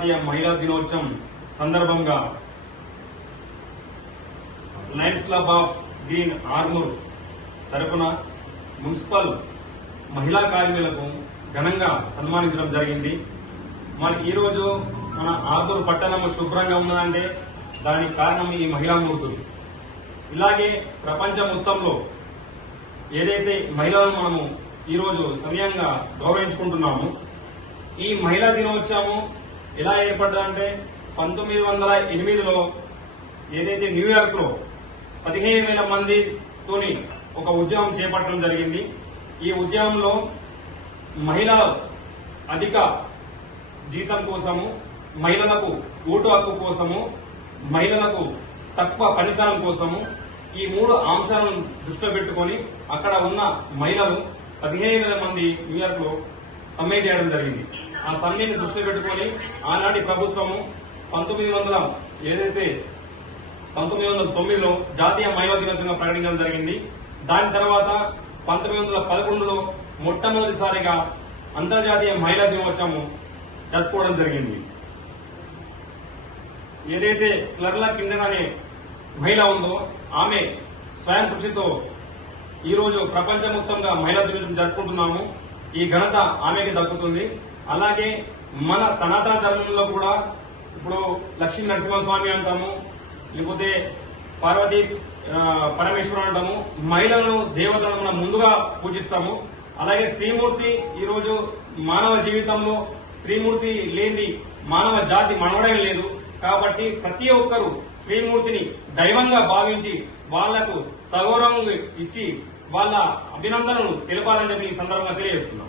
అంతర్జాతీయ మహిళా దినోత్సవం సందర్భంగా Lions club of green Armoor తరపున మున్సిపల్ మహిళా కార్మికులకు ఘనంగా సన్మానించడం జరిగింది. మరి ఈరోజు మన ఆర్మూర్ పట్టణం శుభ్రంగా ఉన్నదంటే దానికి కారణం ఈ మహిళా మూర్తులు. ఇలాగే ప్రపంచం మొత్తంలో ఏదైతే మహిళలను మనము ఈరోజు సమయంగా గౌరవించుకుంటున్నాము, ఈ మహిళా దినోత్సవం ఎలా ఏర్పడ్డదంటే 1908లో ఏదైతే న్యూయార్క్ లో 15,000 మందితోని ఒక ఉద్యమం చేపట్టడం జరిగింది. ఈ ఉద్యమంలో మహిళల అధిక జీతం కోసము, మహిళలకు ఓటు హక్కు కోసము, మహిళలకు తక్కువ పనితనం కోసము ఈ 3 అంశాలను దృష్టిలో పెట్టుకుని అక్కడ ఉన్న మహిళలు 15,000 మంది న్యూయార్క్ లో సమ్మె చేయడం జరిగింది. ఆ సమ్మెని దృష్టిలో పెట్టుకుని ఆనాటి ప్రభుత్వము 1909లో జాతీయ మహిళా దినోత్సవంగా ప్రకటించడం జరిగింది. దాని తర్వాత 1911లో మొట్టమొదటిసారిగా అంతర్జాతీయ మహిళా దినోత్సవం జరుపుకోవడం జరిగింది. ఏదైతే క్లర్లా కిండన్ అనే మహిళ ఉందో ఆమె స్వయం కృషితో ఈ రోజు ప్రపంచం మొత్తంగా మహిళా దినోత్సవం జరుపుకుంటున్నాము. ఈ ఘనత ఆమెకి దక్కుతుంది. అలాగే మన సనాతన ధర్మంలో కూడా ఇప్పుడు లక్ష్మీ నరసింహస్వామి అంటాము, లేకపోతే పార్వతీ పరమేశ్వరం అంటాము. మహిళలను దేవతలను మనం ముందుగా పూజిస్తాము. అలాగే శ్రీమూర్తి ఈ రోజు మానవ జీవితంలో శ్రీమూర్తి లేని మానవ జాతి మనవడం లేదు. కాబట్టి ప్రతి ఒక్కరూ శ్రీమూర్తిని దైవంగా భావించి వాళ్లకు సగౌరవం ఇచ్చి వాళ్ళ అభినందనలు తెలపాలని చెప్పి ఈ సందర్భంగా తెలియజేస్తున్నాం.